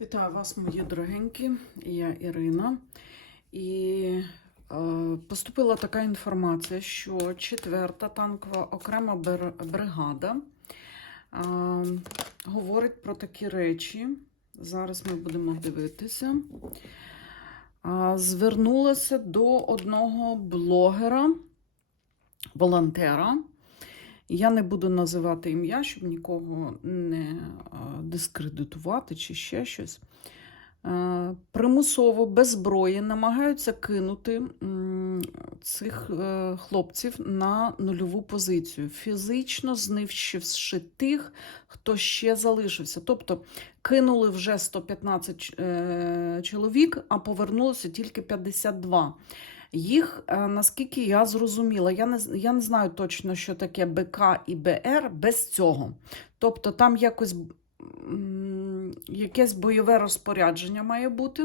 Вітаю вас, мої дорогенькі. Я Ірина. І е, поступила така інформація, що 4-та танкова окрема бригада е, говорить про такі речі. Зараз ми будемо дивитися. Е, звернулася до одного блогера, волонтера. Я не буду називати ім'я, щоб нікого не дискредитувати чи ще щось. Е, Примусово, без зброї, намагаються кинути цих е, хлопців на нульову позицію, фізично знищивши тих, хто ще залишився. Тобто кинули вже 115 е, чоловік, а повернулося тільки 52. Їх, наскільки я зрозуміла, я не, я не знаю точно, що таке БК і БР без цього. Тобто там якось якесь бойове розпорядження має бути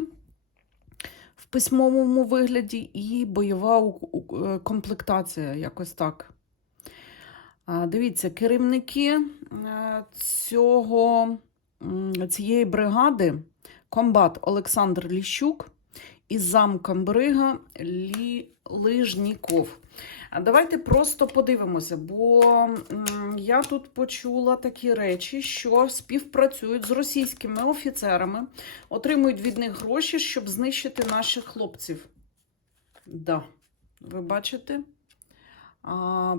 в письмовому вигляді і бойова е, комплектація, якось так. Дивіться, керівники е, цього, цієї бригади комбат Олександр Ліщук і замкомбрига Лі... Лижніков. Давайте просто подивимося, бо я тут почула такі речі, що співпрацюють з російськими офіцерами, отримують від них гроші, щоб знищити наших хлопців. Да, ви бачите?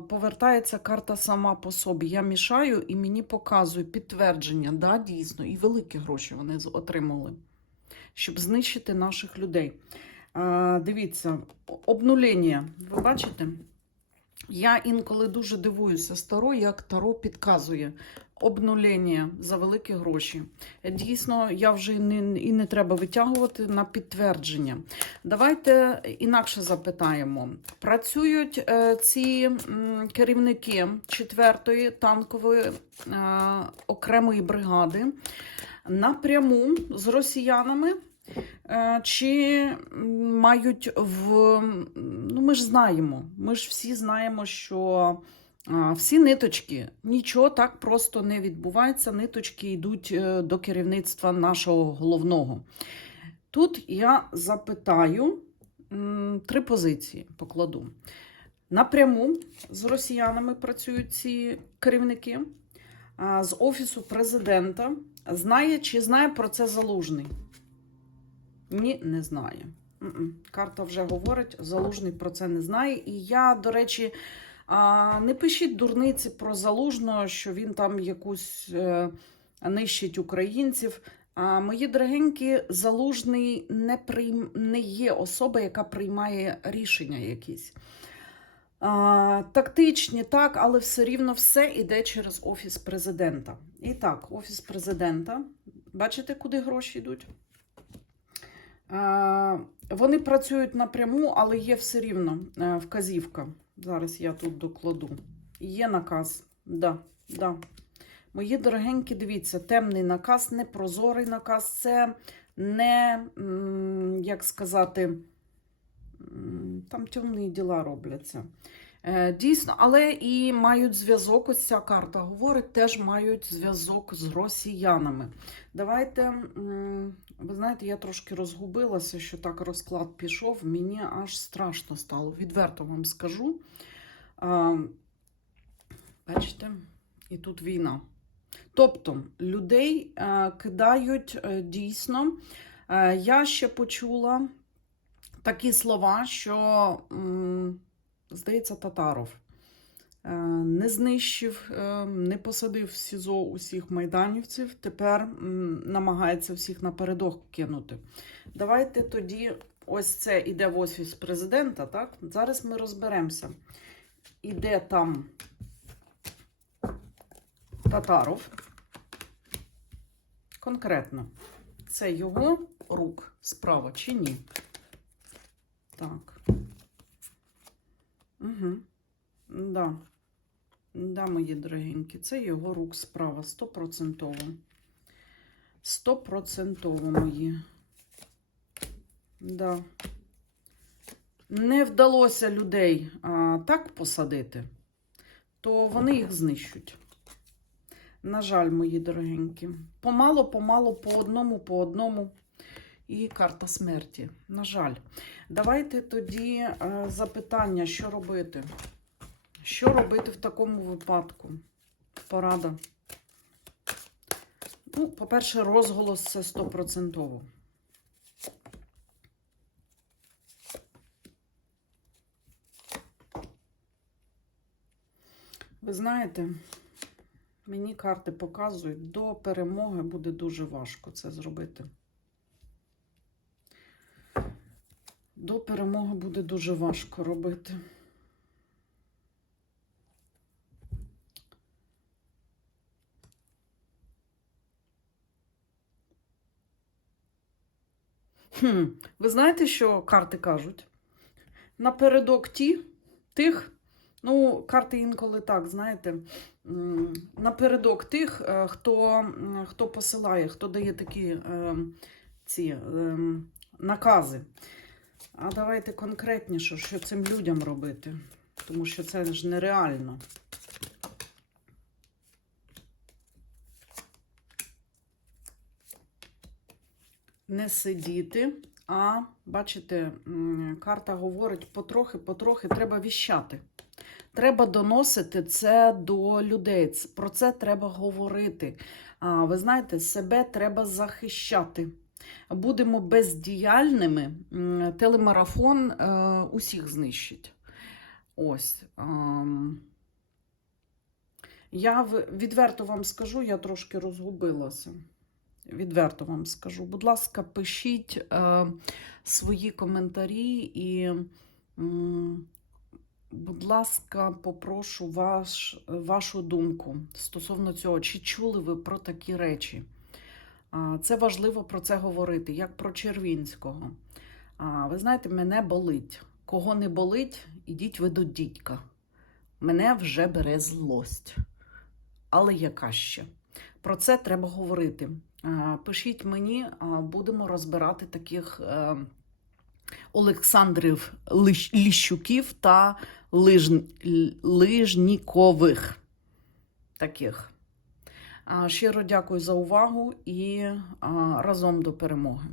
Повертається карта сама по собі. Я мішаю і мені показує підтвердження, да, дійсно, і великі гроші вони отримали, щоб знищити наших людей. Дивіться, обнулення. Ви бачите? Я інколи дуже дивуюся старо, як Таро підказує обнулення за великі гроші. Дійсно, я вже і не, і не треба витягувати на підтвердження. Давайте інакше запитаємо. Працюють е, ці м, керівники 4-ї танкової е, окремої бригади напряму з росіянами. Е, Чи мають в. Ну, ми ж знаємо, ми ж всі знаємо, що всі ниточки, нічого так просто не відбувається. Ниточки йдуть е, до керівництва нашого головного. Тут я запитаю три позиції покладу. Напряму з росіянами працюють ці керівники, з Офісу президента. Знає чи знає про це залужний? Ні, не знає. Карта вже говорить, залужний про це не знає. І я, до речі, не пишіть дурниці про залужного, що він там якусь е, нищить українців. А мої дорогенькі, залужний не, прийм... не є особа, яка приймає рішення якісь. А, тактичні, так, але все рівно все йде через Офіс президента. І так, Офіс президента. Бачите, куди гроші йдуть? Вони працюють напряму, але є все рівно е, вказівка. Зараз я тут докладу. Є наказ. Да, да. Мої дорогенькі, дивіться, темний наказ, непрозорий наказ. Це не, як сказати, там темні діла робляться. Е, Дійсно, але і мають зв'язок, ось ця карта говорить, теж мають зв'язок з росіянами. Давайте, ви знаєте, я трошки розгубилася, що так розклад пішов. Мені аж страшно стало. Відверто вам скажу. Бачите, і тут війна. Тобто людей е, кидають е, дійсно. Я ще почула такі слова, що, здається, Татаров е, не знищив, е, не посадив в СІЗО усіх майданівців, тепер намагається всіх напередок кинути. Давайте тоді, ось це іде в офіс президента, так? Зараз ми розберемося. Іде там Татаров. Конкретно, це його рук справа чи ні? Так. Угу. Да. Да, мої дорогенькі, це його рук справа. Стопроцентово. Стопроцентово мої. Да. Не вдалося людей а, так посадити, то вони їх знищуть. На жаль, мої дорогенькі. Помало, помало, по одному, по одному. І карта смерті. На жаль. Давайте тоді е, запитання, що робити. Що робити в такому випадку? Порада. Ну, по-перше, розголос це стопроцентово. Ви знаєте, мені карти показують, до перемоги буде дуже важко це зробити. До перемоги буде дуже важко робити. Хм, ви знаєте, що карти кажуть? Напередок ті, тих, ну, карти інколи так, знаєте, напередок тих, е, хто, хто посилає, хто дає такі е, ці е, накази. А давайте конкретніше, що цим людям робити, тому що це ж нереально. Не сидіти, а бачите, карта говорить потрохи, потрохи треба віщати. Треба доносити це до людей. Про це треба говорити. А, ви знаєте, себе треба захищати. Будемо бездіяльними, телемарафон е, усіх знищить. Ось. ем. Я відверто вам скажу, я трошки розгубилася. Відверто вам скажу. Будь ласка, пишіть е, свої коментарі і, м, будь ласка, попрошу ваш, вашу думку стосовно цього. Чи чули ви про такі речі? Це важливо про це говорити, як про Червінського. Ви знаєте, мене болить. Кого не болить, ідіть ви до дідька. Мене вже бере злость. Але яка ще? Про це треба говорити. Пишіть мені, будемо розбирати таких е, Олександрів Ліщуків та Лиж... Лижнікових. Таких. Щиро дякую за увагу і разом до перемоги.